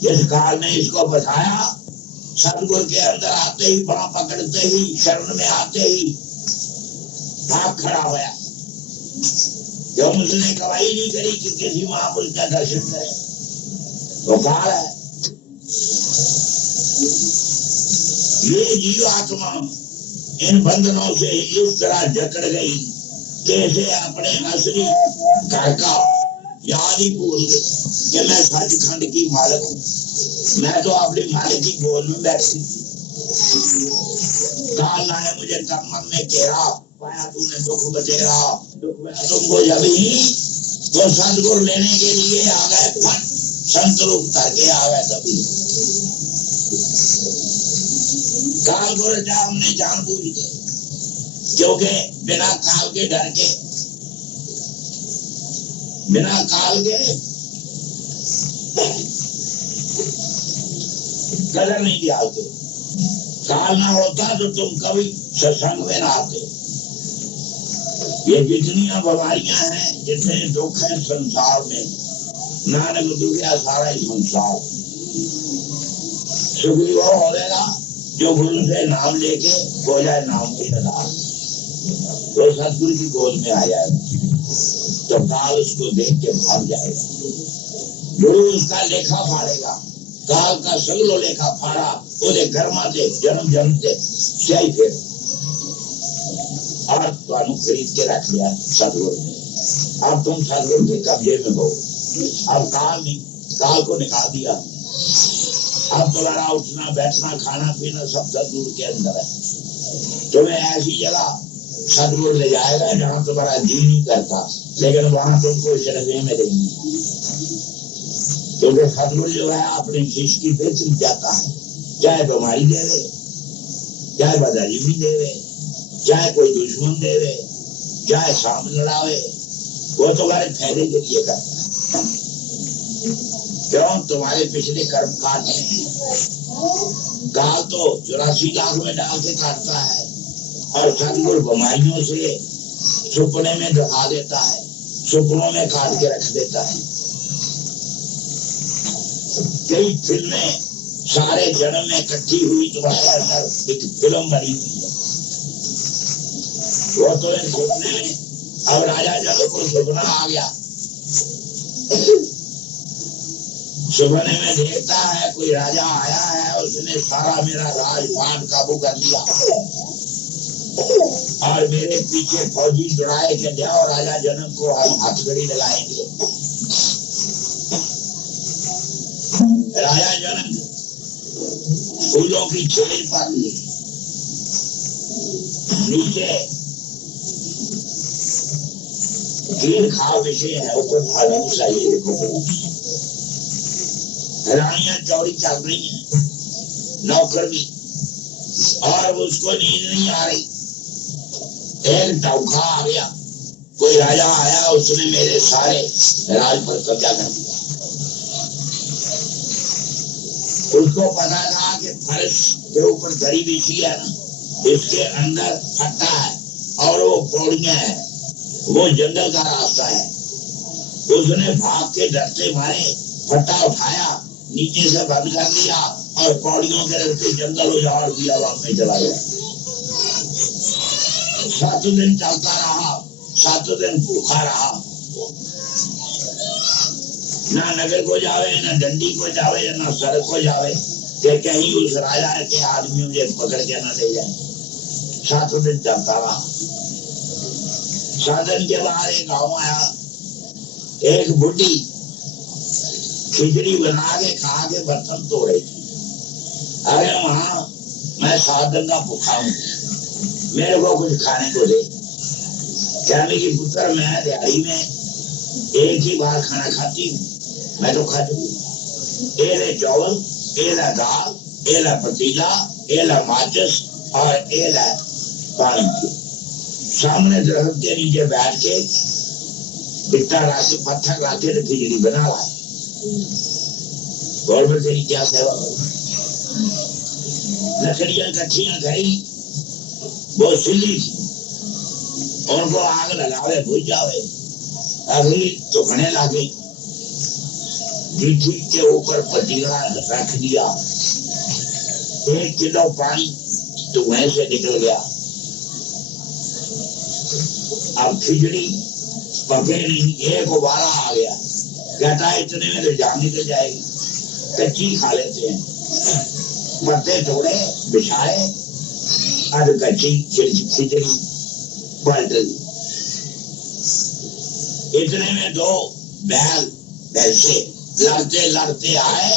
जिस काल ने इसको बताया, सतगुरु के अंदर आते ही, बाँ पकड़ते ही, शरण में आते ही भाग खड़ा होया। क्यों? उसने गवाही नहीं करी कि किसी महापुरुष का दर्शन करे। वो काल है। ये जीव आत्मा इन बंधनों से इस तरह जकड़ गई, कैसे अपने असली घर का याद ही भूल गई कि मैं सचखंड की मालिक हूँ। मैं तो अपनी मालिक की गोद में बैठी। काल ना है मुझे तन मन में घेरा, पाया तूने दुख बतेरा, दुख में तुमको जब ही वो सतगुरु लेने के लिए आ गए, फट संत रूप करके आ गए। तभी काल को रचा हमने जानबूझ के, क्योंकि बिना काल के डर के, बिना काल के कदर नहीं दिया। काल ना होता तो तुम कभी सत्संग में ना आते। ये जितनी बीमारियां हैं, जितने दुख है संसार में, नानक दुखिया सारा ही संसार। सुखी वो होगा जो गुरु से नाम लेके हो जाए नाम की नदार, तो सतगुरु की गोद में आ जाएगा। तो काल उसको देख के भाग जाएगा। गुरु उसका लेखा फाड़ेगा। काल का सगलो लेखा फाड़ा ओदे घरमा से जन्म जन्मते सही फिर और तुम खरीद के रख लिया सतगुरु ने। अब तुम सतगुरु के कब्जे में हो। अब काल को निकाल दिया। अब तुम्हारा उठना बैठना खाना पीना सब सतगुरु के अंदर है। तुम्हें ऐसी जगह सतगुरु ले जाएगा जहाँ तुम्हारा जी नहीं करता, लेकिन वहां तुमको शरण में देंगे। क्योंकि सतगुरु जो है अपने शिष्य की बेहतरी जाता है, चाहे बीमारी देवे, चाहे बदहजीबी देवे, चाहे कोई दुश्मन देवे, चाहे सामने लड़ावे, वो तुम्हारे फायदे के लिए करता है। क्यों? तुम्हारे पिछले कर्म काटने हैं। काल तो 84 लाख में डाल के काटता है और सतगुरु बीमारियों से सुपने में दिखा देता है, सुपनों में काट के रख देता है। कई फिल्में सारे जन्म में इकट्ठी हुई तुम्हारे अंदर एक फिल्म बनी हुई है। वो तो एक सपने में, अब राजा जब को सपना आ गया, सपने में देखता है कोई राजा आया है, उसने सारा मेरा राजपाट काबू कर लिया और मेरे पीछे फौजी दौड़ाए के जाओ राजा जनक को हम हथकड़ी लगाएंगे। राजा जनक फूलों की छेड़ पर नीचे कील खा विषय है, उसको खाना चाहिए। रानियां चौड़ी चल रही हैं, नौकर भी, और उसको नींद नहीं आ रही। एक टौखा आ गया, कोई राजा आया, उसने मेरे सारे राज पर कब्जा कर दिया। उसको पता था कि फर्श के ऊपर दरी बिछी है ना, इसके अंदर फट्टा है और वो पौड़ियां है, वो जंगल का रास्ता है। उसने भाग के डरते मारे फट्टा उठाया, नीचे से बंद कर दिया और पौड़ियों के रास्ते जंगल उजाड़ दिया, वहां में चला गया। 7 दिन चलता रहा, 7 दिन भूखा रहा। ना नगर को जावे, ना डंडी को जावे, ना सड़क को जावे कि कहीं उस राजा के आदमी मुझे पकड़ के ना ले जाए। 7 दिन चलता रहा। 7 दिन के बाद एक गाँव आया, एक बुढ़ी खिचड़ी बना के खा के बर्तन धो रही थी। अरे वहां मैं 7 दिन का भूखा हूँ, मेरे को कुछ खाने को दे। कहने की पुत्र मैं दिहाड़ी में एक ही बार खाना खाती हूँ, मैं तो खा चुकी। एले चावल, एला दाल, एला पतीला, एला माचिस और एला पानी। सामने दरख्त के नीचे बैठ के इतना राशि पत्थर लाते तो खिचड़ी बना लाए। गौरमेंट तेरी क्या सेवा हो। लकड़ियां कच्चियां गई, वो सिल्ली थी, उनको आग लगावे बुझ जावे, अभी सुखने लगे। पीठी के ऊपर पतीला रख दिया, 1 किलो पानी धुएं से निकल गया। अब खिचड़ी पके नहीं, एक उबाला आ गया, कहता है इतने में तो जान निकल जाएगी, कच्ची खा लेते हैं। पत्ते तोड़े, बिछाए और कच्ची खिचड़ी पलट दी। इतने में 2 बैल भैंसे लड़ते लड़ते आए,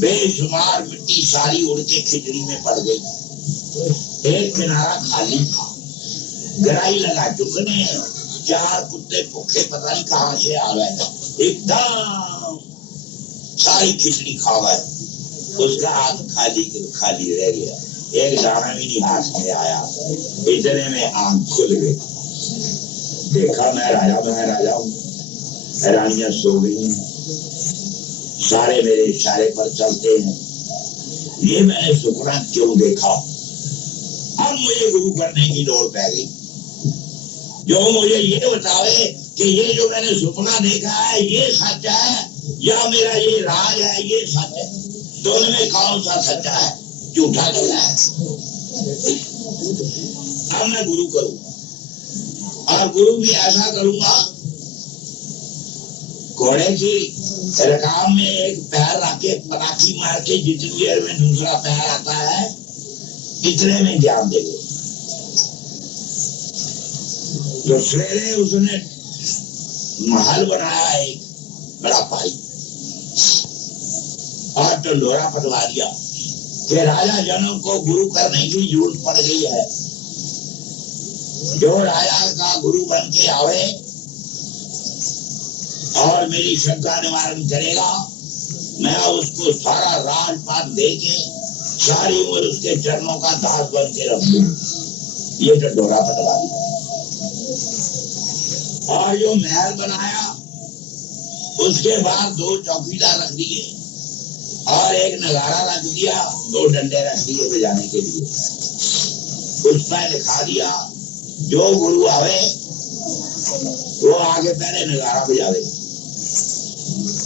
बेशुमार मिट्टी सारी उड़ के खिचड़ी में पड़ गई। एक किनारा खाली था, गराई लगा चुकने, 4 कुत्ते भूखे पता नहीं कहां से आ गए, एकदम सारी खिचड़ी खा गए। उसका हाथ खाली खाली रह गया, एक दाना भी नहीं हाथ में आया। इतने में आंख खुल गई, देखा मैं राजा हूँ, रानियां सो गई हैं, सारे मेरे इशारे पर चलते हैं। ये मैंने सुपना क्यों देखा? अब मुझे गुरु करने की लोड़ पै गई, जो मुझे ये बतावे कि ये जो मैंने सुपना देखा है ये सच है या मेरा ये राज है ये सच है, दोनों में कौन सा सच्चा है, झूठा चला है। अब मैं गुरु करूं, और गुरु भी ऐसा करूंगा, घोड़े की रकाम में एक पैर रख के पराठी मार के जितनी देर में दूसरा पैर आता है इतने में ज्ञान देंगे। तो सवेरे उसने महल बनाया एक बड़ा भाई, और टंडोरा पटवा दिया कि राजा जनक को गुरु करने की जरूरत पड़ गई है। जो राजा का गुरु बन के आवे और मेरी शंका निवारण करेगा, मैं उसको सारा राजपाट दे के सारी उम्र उसके चरणों का दास बन के रखूं। ये टंडोरा पटवा दिया। और जो महल बनाया उसके बाद 2 चौकीदार रख दिए और एक नगारा रख दिया, 2 डंडे रख दिए बजाने के लिए। उस पर लिखा दिया जो गुरु आवे वो आगे पहले नगारा बजावे।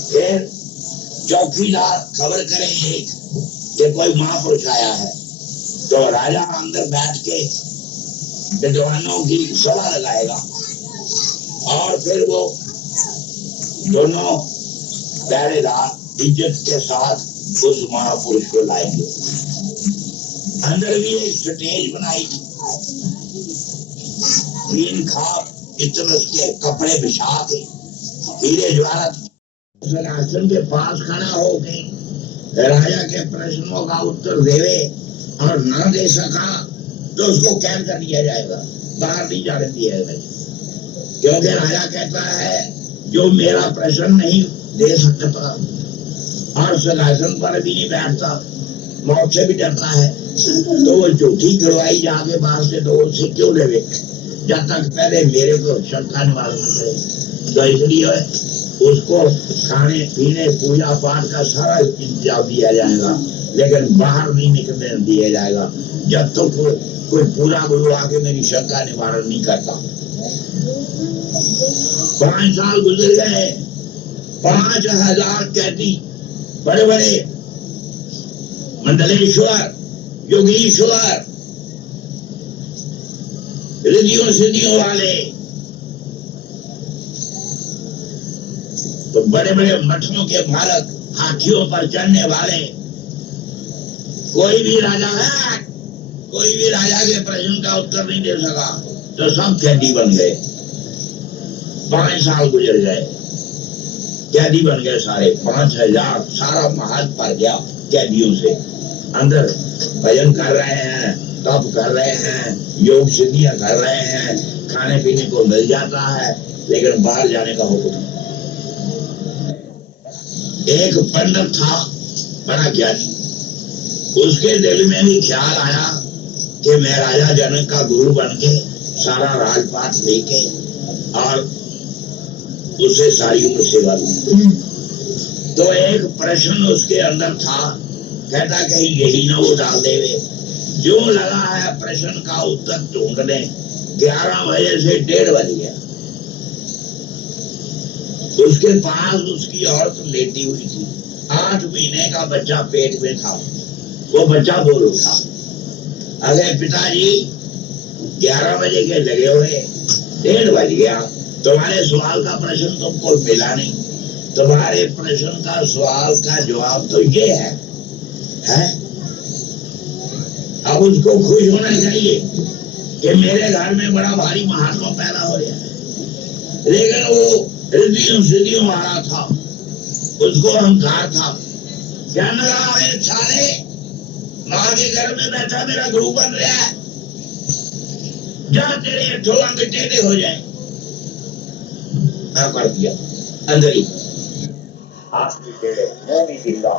फिर चौकीदार खबर करे एक कि कोई महापुरुष आया है, तो राजा अंदर बैठ के विद्वानों की सभा लगाएगा और फिर वो दोनों पहरेदार इज्जत के साथ उस महापुरुष को लाएंगे। अंदर भी एक स्टेज बनाई, 3 खाप इतने के कपड़े बिछा के हीरे ज्वारत सिंहासन के पास खड़ा होके राजा के प्रश्नों का उत्तर देवे और न दे सका तो उसको कैद कर दिया जाएगा, बाहर नहीं जाने दिया जाएगा। क्योंकि राजा कहता है जो मेरा प्रश्न नहीं दे सकता और सिंहासन पर भी नहीं बैठता, मौत से भी डरता है, तो वो झूठी गिरवाई जाके बाहर से तो उससे क्यों लेवे, जब तक पहले मेरे को शंका निवारण करे। तो इसलिए उसको खाने पीने पूजा पाठ का सारा इंतजाम दिया जाएगा, लेकिन बाहर नहीं निकलने दिया जाएगा जब तक तो कोई पूरा गुरु आके मेरी शंका निवारण नहीं करता। 5 साल गुजर गए, 5000 कैदी, बड़े बड़े मंडलेश्वर योगीश्वर रिद्धियों सिद्धियों वाले, तो बड़े बड़े मठों के मालक, हाथियों पर चढ़ने वाले, कोई भी राजा के प्रश्न का उत्तर नहीं दे सका, तो सब कैदी बन गए। 5 साल गुजर गए, कैदी बन गए सारे 5000, सारा महल भर गया कैदियों से। अंदर भजन कर रहे हैं, तप कर रहे हैं, योग सिद्धियां कर रहे हैं, खाने पीने को मिल जाता है, लेकिन बाहर जाने का हुक्म। एक पंडित था बड़ा ज्ञानी, उसके दिल में भी ख्याल आया कि मैं राजा जनक का गुरु बन के सारा राजपाट लेके और उसे सारी उम्र सेवा दूं। तो एक प्रश्न उसके अंदर था, कहता कहीं यही ना वो डाल देवे। जो लगा है प्रश्न का उत्तर ढूंढने, 11 बजे से 1:30 बज गया। उसके पास उसकी औरत लेटी हुई थी, 8 महीने का बच्चा पेट में था। वो बच्चा बोल उठा, अरे पिताजी 11 बजे के लगे हुए, 1:30 बज गया, तुम्हारे सवाल का प्रश्न तुमको मिला नहीं। तुम्हारे प्रश्न का सवाल का जवाब तो ये है? अब उसको खुश होना चाहिए कि मेरे घर में बड़ा भारी महात्मा पैदा हो गया, लेकिन वो रिद्धियों वाला था, उसको अहंकार था। कहने लगा, अरे साले माँ के घर में बैठा मेरा गुरु बन रहा है, जा तेरे ठोला के टेढ़े हो जाए। मैं कर दिया अंदर ही, हाथ भी टेढ़े, मुंह भी ढीला,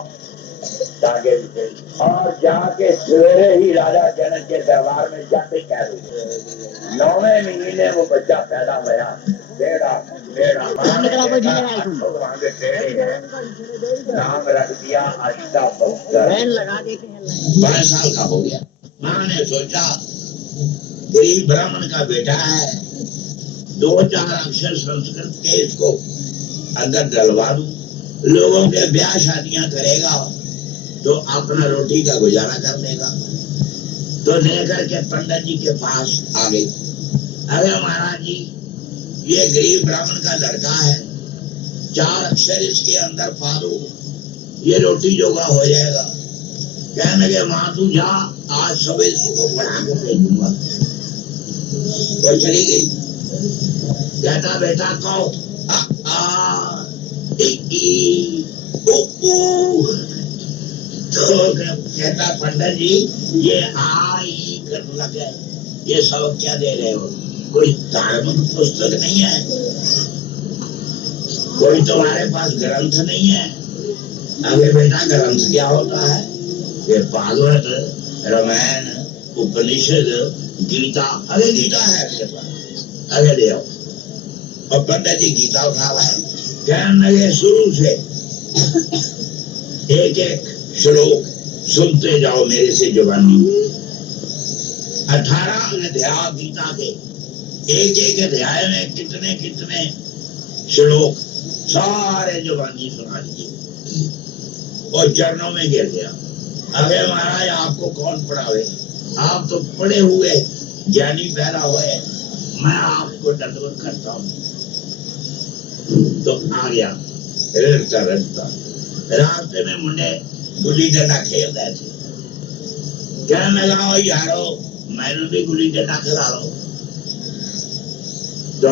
टांगे भी टेढ़ी, और जाके सवेरे ही राजा जनक के दरबार में जाते कह दो 9वें महीने वो बच्चा पैदा हुआ, बेड़ा बेड़ा मांगे टेढ़े हैं, नाम रख दिया अष्टावक्र। 12 साल का हो गया। माँ ने सोचा गरीब ब्राह्मण का बेटा है, 2-4 अक्षर संस्कृत के इसको अंदर डलवा दूं, लोगों के ब्याह शादियां करेगा तो अपना रोटी का गुजारा कर लेगा। तो लेकर के पंडित जी के पास आ गई, अरे महाराज जी ये गरीब ब्राह्मण का लड़का है, 4 अक्षर इसके अंदर पा दो, ये रोटी जोगा हो जाएगा। कहने लगे, माँ तू जा, आज सब इसको पढ़ा के भेजूंगा। तो चली गई। कहता बेटा कहो, तो कहता पंडित जी ये आई करने लगे, ये सब क्या दे रहे हो? कोई धार्मिक पुस्तक नहीं है, कोई तुम्हारे पास ग्रंथ नहीं है? अरे बेटा ग्रंथ क्या होता है? ये भागवत, रामायण, उपनिषद, गीता। अरे गीता है आपके पास? अरे ले आओ। और पंडित जी गीता उठा लाए, कहने लगे शुरू से एक एक श्लोक सुनते जाओ मेरे से जुबानी। 18 अध्याय गीता के, एक एक अध्याय में कितने कितने श्लोक सारे जुबानी सुना दिए और चरणों में गिर गया। अरे महाराज आपको कौन पढ़ावे, आप तो पढ़े हुए ज्ञानी पैदा हुए, मैं आपको दंडवत करता हूँ। तो आ गया रटता रटता, रास्ते में मुंडे गुल्ली डंडा खेल रहे थे, कहने लगा यारो मैंने भी गुल्ली डंडा खिला लो। तो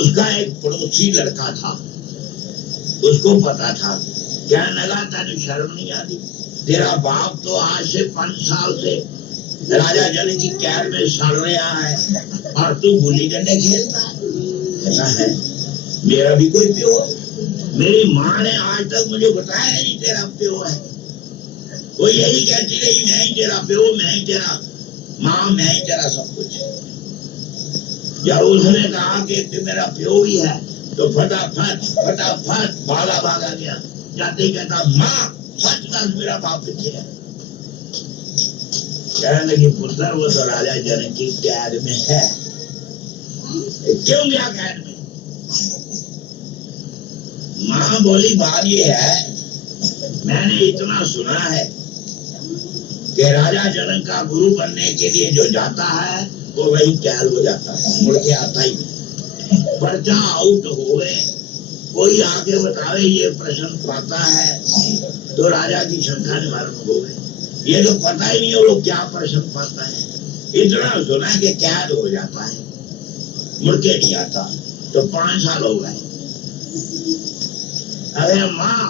उसका एक पड़ोसी लड़का था, उसको पता था, कहने लगा तेरे शर्म नहीं आती, तेरा बाप तो आज से 5 साल से राजा जनक की कैद में सड़ रहा है और तू गुल्ली डंडे खेलता है? ऐसा है, मेरा भी कोई प्यो, मेरी माँ ने आज तक मुझे बताया नहीं तेरा प्यो है। वो यही कहती रही मैं ही तेरा प्यो, मैं ही तेरा माँ, मैं ही तेरा सब कुछ। जब उसने कहा कि तू मेरा प्यो ही है तो फटाफट भागा गया, जाते ही कहता माँ सच दस मेरा बाप किथे है? कहने लगी पुत्र वो तो राजा जनक की कैद में है। क्यों गया कैद में? माँ बोली बात ये है, मैंने इतना सुना है कि राजा जनक का गुरु बनने के लिए जो जाता है वो वही कैद हो जाता है, मुड़ के आता ही। पर्चा आउट हो गए, कोई आके बतावे ये प्रश्न पाता है तो राजा की शंका निवारण हो गए। ये तो पता ही नहीं है वो क्या प्रश्न पाता है, इतना सुना कि कैद हो जाता है, मुड़ के नहीं आता। तो 5 साल हो गए। अरे माँ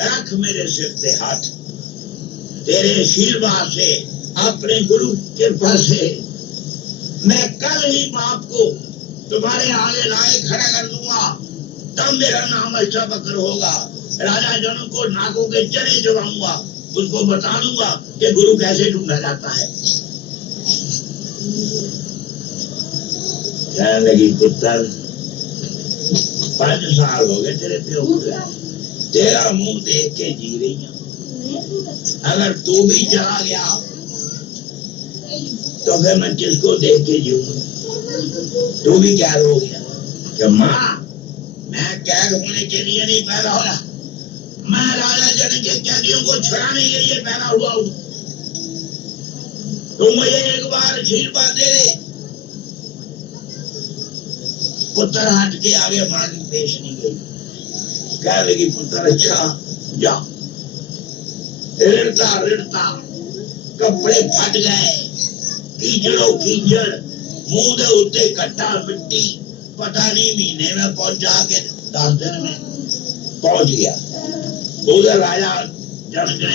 रख मेरे सिर पे हाथ, तेरे आशीर्वाद से, अपने गुरु कृपा से मैं कल ही बाप को तुम्हारे आगे लाए खड़ा कर दूंगा, तब मेरा नाम अष्टावक्र होगा। राजा जनक को नाकों के चने चबाऊंगा, उसको बता दूंगा कि गुरु कैसे ढूंढा जाता है। कहने लगी पुत्र 5 साल हो गए तेरे प्यो को, तेरा मुंह देख के जी रही हूं, अगर तू भी चला गया तो फिर मैं किसको देख के जीऊंगा? तू भी क्या हो गया कि माँ कैद होने के लिए नहीं पैदा होया, मैं राजा जनक के कैदियों को छुड़ाने के लिए पैदा हुआ हूं। तो मुझे एक बार आशीर्वाद दे दे। पुत्र हट के आगे मां की पेश नहीं गई, कह लगी पुत्र अच्छा जा। रिड़ता रिड़ता कपड़े फट गए, कीचड़ो कीचड़, मुंह दे उत्ते कट्टा मिट्टी, पता नहीं महीने में पहुंचा के 10 दिन में पहुंच गया। उधर राजा जनक ने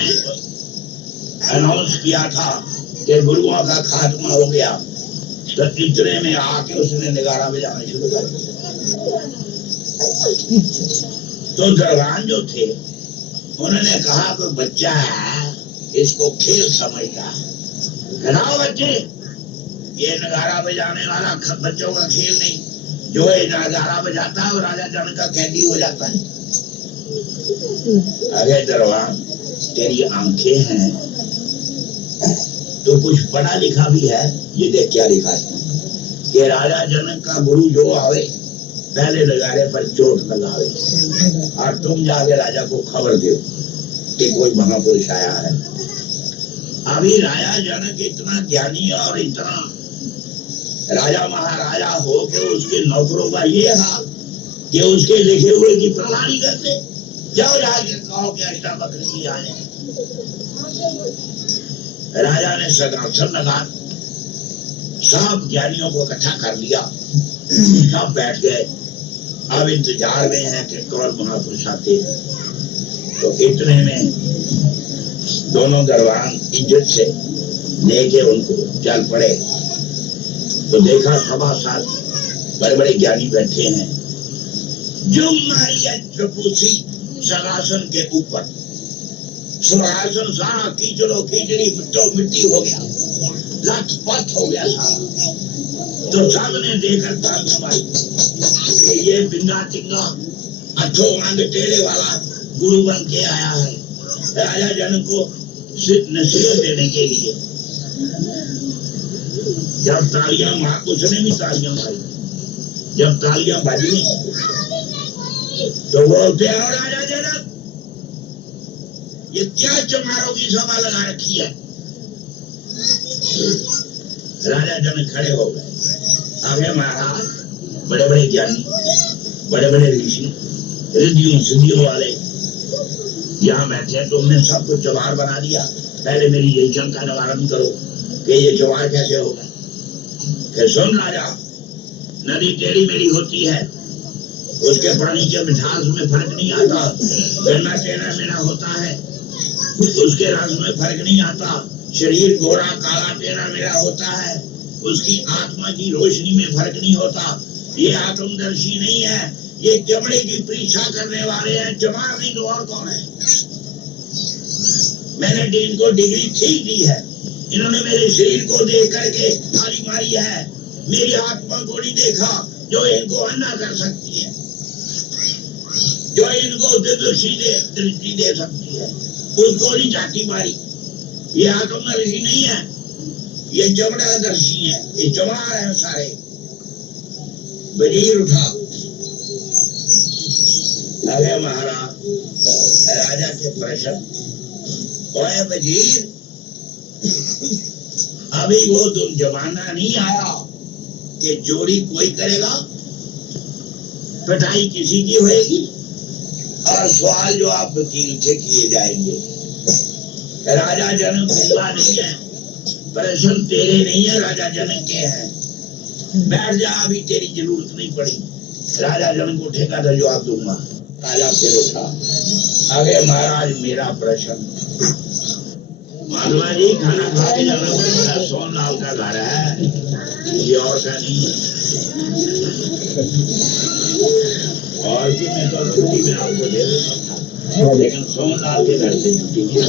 अनाउंस किया था कि गुरुओं का खात्मा हो गया, तो इतने में आके उसने नगारा बजाना शुरू कर दिया। तो दरबान जो थे उन्होंने कहा कोई बच्चा है, इसको खेल समझता, खिलाओ बच्चे, ये नगारा बजाने वाला बच्चों का खेल नहीं, जो ये नगारा बजाता है वो राजा जनक का कैदी हो जाता है। अरे दरबान तेरी आंखें हैं तो कुछ पढ़ा लिखा भी है, ये देख क्या लिखा है कि राजा जनक का गुरु जो आवे पहले नगारे पर चोट लगावे, और तुम जाके राजा को खबर दो कि कोई महापुरुष आया है। अभी राजा जनक इतना ज्ञानी और इतना राजा महाराजा हो के उसके नौकरों का ये हाल कि उसके लिखे हुए की परवाह नहीं करते। जाओ जाके कहो कि अष्टावक्र बकरी आए। राजा ने सदासन लगा सब ज्ञानियों को इकट्ठा कर लिया, सब बैठ गए, अब इंतजार में है कि कौन महापुरुष आते। तो इतने में दोनों दरबान इज्जत से लेके उनको चल पड़े। तो देखा सभा साथ बड़े बड़े ज्ञानी बैठे हैं। जो मारिया चपूसी सरासन के ऊपर, सिंहासन सारा कीचड़ो कीचड़ी मिट्टो मिट्टी हो गया, लथपथ हो गया सारा। तो सबने देखकर ताल समाई, ये बिंगा टिंगा अठो अंग टेढ़े वाला गुरु बन के आया है राजा जनक को नसीहत देने के लिए। जब तालियां मार, उसने भी तालियां मारी, जब तालियां बजी तो बोलते हैं राजा जनक ये क्या चमारों की सभा लगा रखी है। राजा जनक खड़े हो गए, आगे महाराज बड़े बड़े ज्ञानी, बड़े बड़े ऋषि, रिद्धियों सिद्धियों वाले यहाँ बैठे, तुमने सब कुछ जवार बना दिया, पहले मेरी यही शंका निवारण करो कि ये जवार कैसे होगा। फिर सुन राजा, नदी टेढ़ी मेढ़ी होती है, उसके पानी के मिठास में फर्क नहीं आता, गन्ना टेढ़ा मेढ़ा होता है, उसके रस में फर्क नहीं आता, शरीर गोरा काला टेढ़ा मेढ़ा होता है, उसकी आत्मा की रोशनी में फर्क नहीं होता। ये आत्मदर्शी नहीं है, ये चमड़े की परीक्षा करने वाले हैं, जमार नहीं तो और कौन है। मैंने इनको डिग्री ठीक दी है, इन्होंने मेरे शरीर को देख करके ताली मारी है, मेरी आत्मा को नहीं देखा जो इनको अन्ना कर सकती है, जो इनको दृष्टि दे सकती है, उसको नहीं चाटी मारी। ये आत्मदर्शी नहीं है, ये जबरदर्शी है, ये जवार है सारे। वजीर उठा, अरे महाराज राजा के प्रश्न, ओए वजीर अभी वो जमाना नहीं आया कि जोड़ी कोई करेगा, पिटाई किसी की होएगी और सवाल जो आप वकील से किए जाएंगे। राजा जनक हुआ नहीं है, प्रश्न तेरे नहीं है, राजा जनक के हैं। बैठ जा, अभी तेरी जरूरत नहीं पड़ी। राजा जनक उठेगा तो जवाब दूंगा। राजा फिर उठा, आगे महाराज मेरा प्रश्न, माधवा जी खाना खा के जाना पड़ेगा, सोनलाल का घर है, किसी और का नहीं है। और भी मैं तो छुट्टी में आपको दे देता था, लेकिन सोनलाल के घर से छुट्टी नहीं।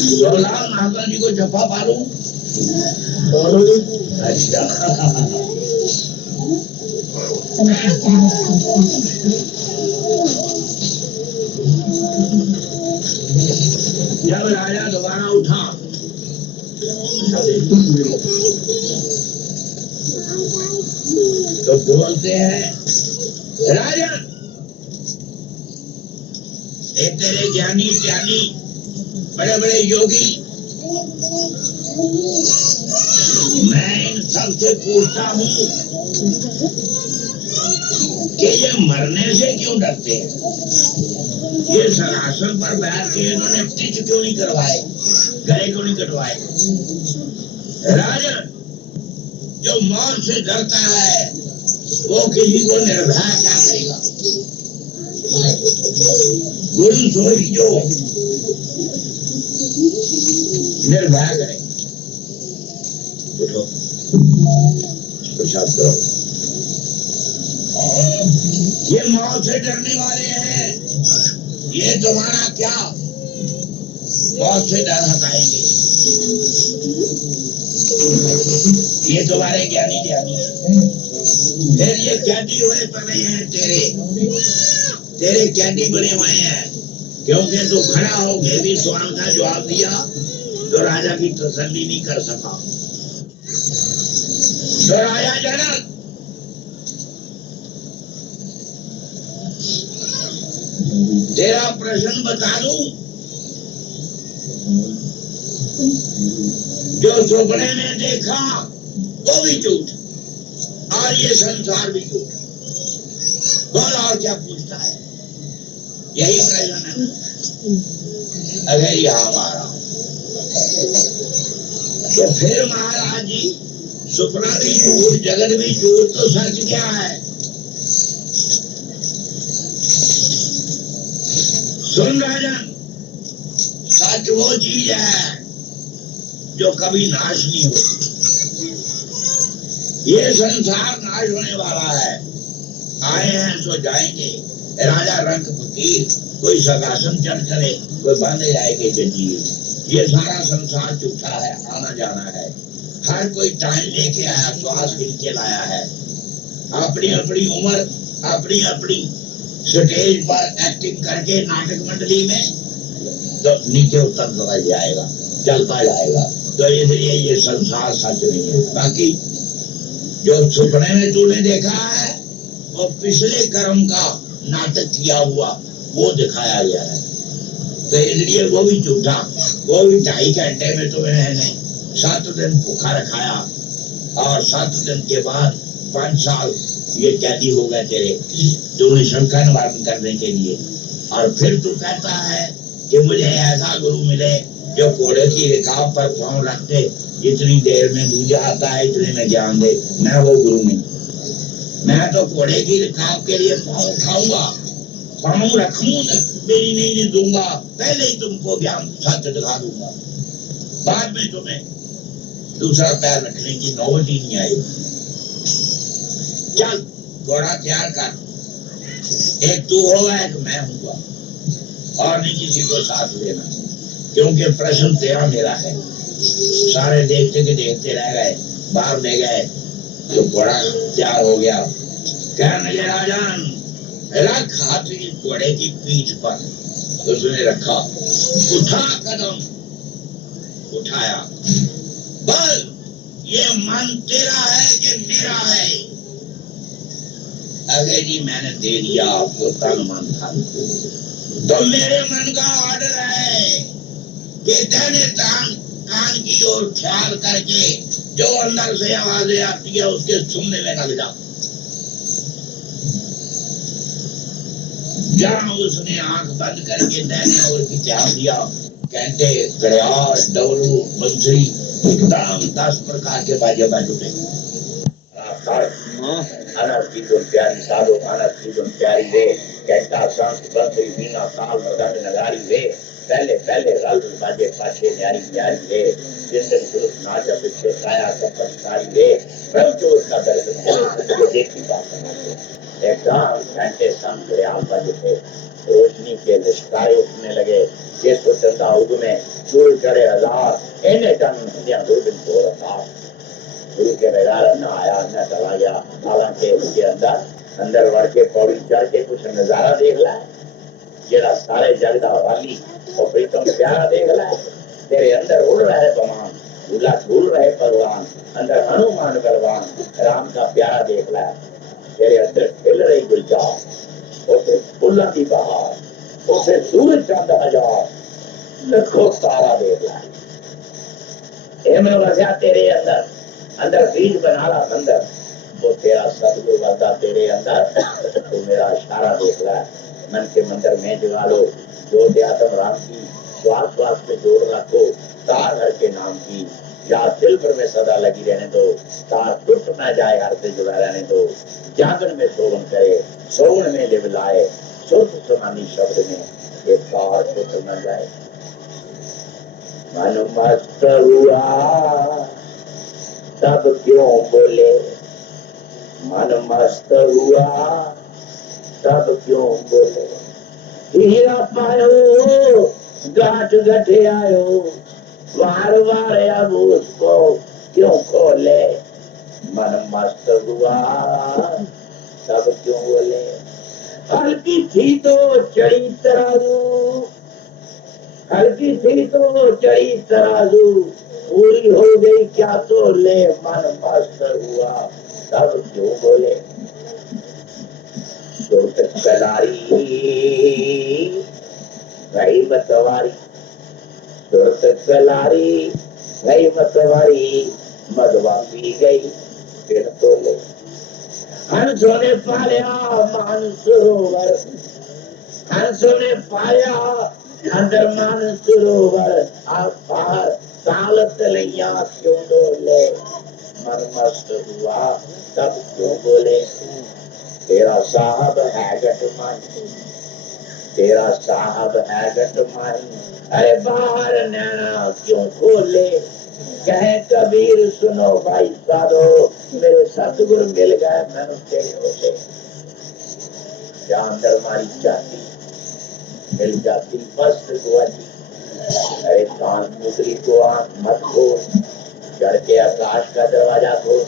सोनलाल महात्मा जी को जप्पा पालू। अच्छा जब राजा दोबारा उठा तो बोलते हैं राजन, ये तेरे ज्ञानी ज्ञानी बड़े बड़े योगी, मैं इन सबसे पूछता हूँ कि ये मरने से क्यों डरते हैं? ये सिंहासन पर बैठ के इन्होंने टिच क्यों नहीं करवाए, गले क्यों नहीं कटवाए? राजन, जो मौत से डरता है वो किसी को निर्भय क्या करेगा? गुरु सोई जो निर्भय करे। उठो, प्रसाद करो। ये मौत से डरने वाले हैं, ये तुम्हारा क्या मौत से डर हटाएंगे? ये तुम्हारे ज्ञानी ज्ञानी है। फिर ये कैदी हुए पड़े हैं, तेरे कैदी बने हुए हैं, क्योंकि तू खड़ा होके भी सवाल का जवाब दिया तो राजा की तसल्ली नहीं कर सका। तो राजा जनक, तेरा प्रश्न बता दूं, जो सपने में देखा वो भी झूठ और ये संसार भी झूठ। बोल और क्या पूछता है? यही प्रश्न है। अगर यह हमारा तो फिर महाराज जी, सपना भी झूठ, जगत भी झूठ, तो सच क्या है? सुन राजन, सच वो चीज है जो कभी नाश नहीं होती। ये संसार नाश होने वाला है, आए हैं तो जाएंगे। राजा रंग फकीर, कोई सगासन चढ़ चले, कोई बांधे जाएंगे जंजीर। ये सारा संसार झूठा है, आना जाना है। हर कोई टाइम लेके आया, श्वास गिन के लाया है। अपनी अपनी उम्र, अपनी अपनी स्टेज पर एक्टिंग करके नाटक मंडली में तो नीचे उतरता जाएगा, चलता जाएगा। तो इसलिए ये संसार सच नहीं है। बाकी जो सपने में तूने देखा है वो पिछले कर्म का नाटक किया हुआ वो दिखाया गया है। तो इसलिए वो भी झूठा। वो भी 2.5 घंटे में तुम्हें 7 दिन भूखा रखाया और 7 दिन के बाद 5 साल ये कैदी हो गए तेरे, तूने शंका निवारण करने के लिए। और फिर तू कहता है कि मुझे ऐसा गुरु मिले जो घोड़े की रिकाब पर पांव रखते, इतनी देर में दूजा आता है, इतने में ज्ञान दे। मैं वो गुरु नहीं, मैं तो घोड़े की रिकाब के लिए पांव उठाऊंगा, पांव रखूंगा, मेरी नहीं दूंगा। पहले ही तुमको ज्ञान सत्य दिखा दूंगा, बाद में तुम्हें दूसरा पैर रखने की नौबत ही नहीं आई। चल घोड़ा तैयार कर, एक तू होगा एक मैं हूँगा, और नहीं किसी को साथ लेना, क्योंकि प्रश्न तेरा मेरा है। सारे देखते के देखते रह गए, बाहर ले गए तो घोड़ा तैयार हो गया। कहने लगे राजन, रख हाथ घोड़े की पीठ पर। उसने रखा, उठा कदम, उठाया, बल ये मन तेरा है कि मेरा है? अगर जी मैंने दे दिया आपको तन मन धन, तो मेरे मन का ऑर्डर है कि दाहिने कान की ओर ख्याल करके जो अंदर से आवाजें आती है उसके सुनने में लग जा। जहां उसने आंख बंद करके दाहिने ओर की ध्यान दिया, घंटे, घड़ियाल, डमरू, बंसुरी, एकदम 10 प्रकार के बाजे बज उठे। अनस की धुन प्यारी, साधो अनस की धुन प्यारी वे, घंटा, शंख, बंसुरी, वीणा, ताल, मृदंग, नगारी वे, पहले पहले रल बाजे पाछे न्यारी न्यारी वे, जिंदन पुरुष नाच पीछे काया कपटकारी वे, ब्रह्म जोश का दर्शन ये देखी बात है। एकदम घंटे शंख घड़ियाल बज उठे, रोशनी के लिशकारे उठने लगे। ये स्वतंत्रता उग में सूर्य चढ़े हजार, इन्हें जन दो दिन हो रहा। गुरु के बगैर न आया न चला गया। हालांकि उसके अंदर बढ़ के पौड़ी चढ़ के कुछ नजारा देख ला, जेड़ा सारे जगदा वाली और प्रीतम प्यारा देख ला। तेरे अंदर उड़ रहे बमान, झूला झूल रहे भगवान, अंदर हनुमान बलवान, राम का प्यारा देख ला। तेरे अंदर खिल रही गुलजार, उसे फुल्लां दी बहार, उसे सूरज चंद हजार, लखों तारा देख ला। ए मैं वसया तेरे अंदर, अंदर बीज बना ला अंदर, वो तेरा सतगुरु वरदा तेरे अंदर, तो मेरा इशारा देख ला। मन के मंदिर में जगा लो, जो आत्म राम की, श्वास श्वास में जोड़ रखो, तार हर के नाम की, या दिल भर में सदा लगी रहने दो, तार टूट न जाए हर से जुड़ा रहने दो। जागरण में सोवन करे, सोवन में लिव लाए, सुध समानी शब्द में ये तार टूट न जाए। मन मस्त हुआ तब क्यों बोले, मन मस्त हुआ तब क्यों बोले, हीरा पायो गाठ गठे आयो, वार वार अब उसको क्यों खोले। मन मस्त हुआ तब क्यों बोले, हल्की थी तो चढ़ी तराजू, हल्की थी तो चढ़ी तराजू, पूरी हो गई क्या तो ले। मन मस्त हुआ तब क्यों बोले, सुरत कलारी गई मतवारी, सुरत कलारी गई मतवारी, मधवा पी गई फिर तोले। हंसों ने पाया मानसरोवर, हंसों ने पाया अंदर मानसरोवर, आप बाहर ताल तलैया क्यों डोले। मन मस्त हुआ तब क्यों बोले, तेरा साहब है गटमाई, तेरा साहब है गटमाई, अरे बाहर नैना क्यों खोले। कहे कबीर सुनो भाई साधो, मेरे सतगुरु मिल गए मैंने तेरे होते। जहाँ अंदर मारी जाती मिल जाती मस्त गुआती, अरे कान मुदरी को आंख मत खोल, चढ़ के आकाश का दरवाजा खोल,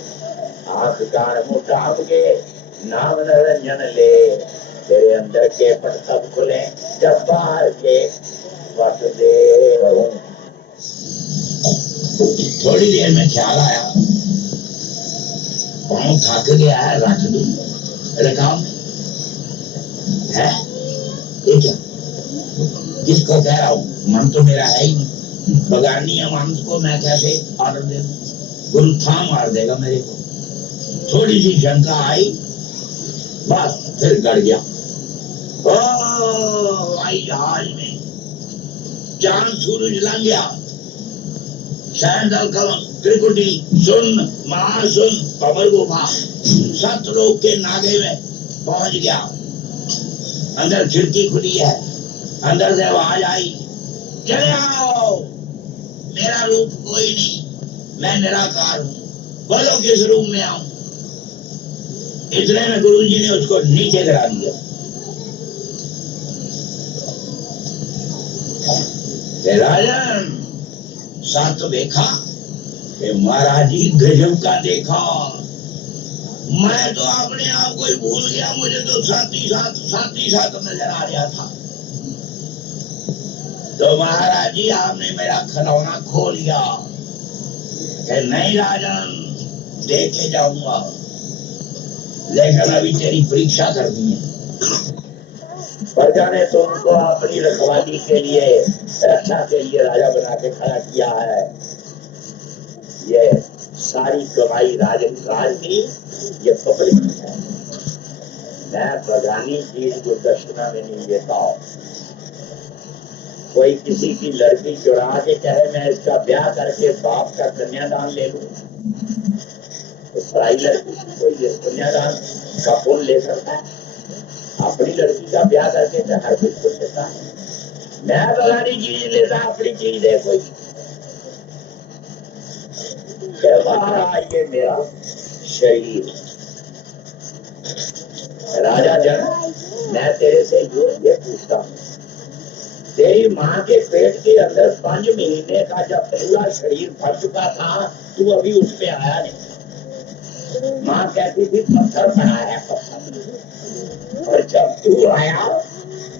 आंख कान मुंह ढांप के नाम निरंजन ले। तेरे अंदर के पट तब खुले जब बाहर के वट दे। थोड़ी देर में ख्याल आया, पाँव थक गया है, रख दू रकाम है ये क्या, किसको कह रहा हूँ, मन तो मेरा है ही नहीं, बगानी मन को मैं कैसे ऑर्डर दे दूं, गुरु था मार देगा मेरे को। थोड़ी सी शंका आई, बस फिर गड़ गया। ओ आई जहाज में चांद सूरज लंघ गया, सैंडल कलम त्रिकुटी सुन महासुन कमर गुफा सतलोक के नागे में पहुंच गया। अंदर खिड़की खुली है, अंदर से आवाज आई, चले आओ, मेरा रूप कोई नहीं, मैं निराकार हूं, बोलो किस रूप में आऊं। इतने में गुरु जी ने उसको नीचे गिरा दिया। राजन साथ तो देखा कि महाराज जी गजब का देखा, मैं तो अपने आप को ही भूल गया, मुझे तो साथी साथ नजर आ रहा था। तो महाराज जी आपने मेरा खिलौना खो लिया कि नहीं राजन दे के जाऊंगा, लेकिन अभी तेरी परीक्षा करनी है। प्रजा ने तुमको अपनी रखवाली के लिए, रक्षा के लिए राजा बना के खड़ा किया है। ये सारी कमाई राज की ये पब्लिक है, मैं बगानी चीज को दक्षिणा में नहीं देता हूँ। कोई किसी की लड़की चुरा के कहे मैं इसका ब्याह करके बाप का कन्यादान ले लूं, तो पराई लड़की कोई कन्यादान का पुण्य ले सकता है? अपनी लड़की का ब्याह करके तो हर कोई खुश देता है। मैं बगानी चीज लेता, अपनी चीज दे कोई। महाराज ये मेरा शरीर, राजा जन मैं तेरे से ये पूछता हूँ, तेरी माँ के पेट के अंदर 5 महीने का जब पूरा शरीर भर चुका था, तू अभी उस पे आया नहीं। माँ कहती थी पत्थर पड़ा है पत्थर, और जब तू आया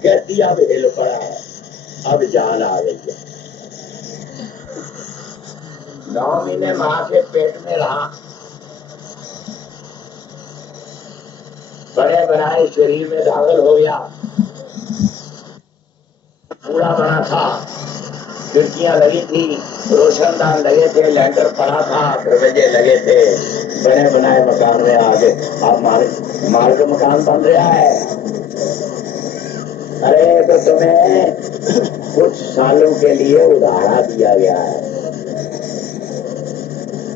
कहती अब हिल पड़ा है, अब जान आ गई है। 9 महीने माँ के पेट में रहा, बने बनाए शरीर में दाखिल हो गया, पूरा बना था, खिड़कियां लगी थी, रोशनदान लगे थे, लैंटर पड़ा था, दरवाजे लगे थे, बने बनाए मकान में आगे अब माल का मकान बन रहा है। अरे तो तुम्हें कुछ सालों के लिए उधारा दिया गया है,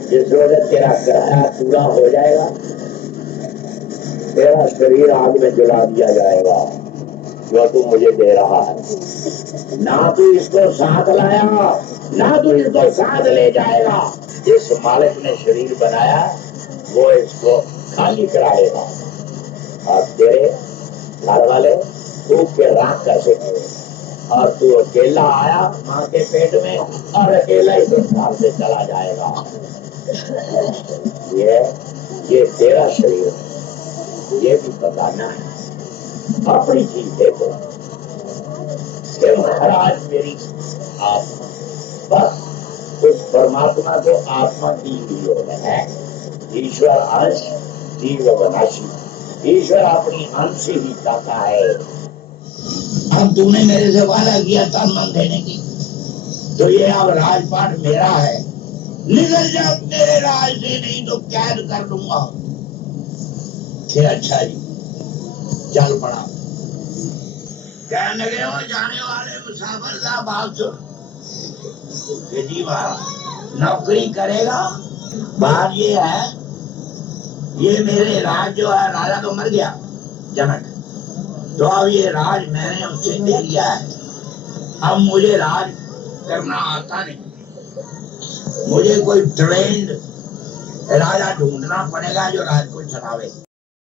जिस वक्त तेरा किराया पूरा हो जाएगा तेरा शरीर आग में जला दिया जाएगा जो तू मुझे दे रहा है। ना तू इसको साथ लाया ना तू इसको साथ ले जाएगा। जिस मालिक ने शरीर बनाया वो इसको खाली कराएगा और तेरे घर वाले खूब के राख कर सकेंगे और तू अकेला आया माँ के पेट में और अकेला ही संसार से चला जाएगा। ये तेरा शरीर है, ये भी बताना है। अपनी चीज देखो महाराज मेरी आत्मा, बस उस परमात्मा को आत्मा की योग है। ईश्वर अंश जीव विनाशी, ईश्वर अपनी अंश ही चाहता है। अब तूने मेरे से वादा किया तन मन देने की, तो ये अब राजपाट मेरा है, निकल जा मेरे राज से, नहीं तो कैद कर लूंगा। फिर अच्छा जी चल पड़ा। कहने लगे हो जाने वाले मुसाफिर का बात सुन, जी महाराज नौकरी करेगा। बात ये है, ये मेरे राज जो है, राजा तो मर गया जनक, तो अब ये राज मैंने उससे ले लिया है। अब मुझे राज करना आता नहीं, मुझे कोई ट्रेंड राजा ढूंढना पड़ेगा जो राज को चलावे।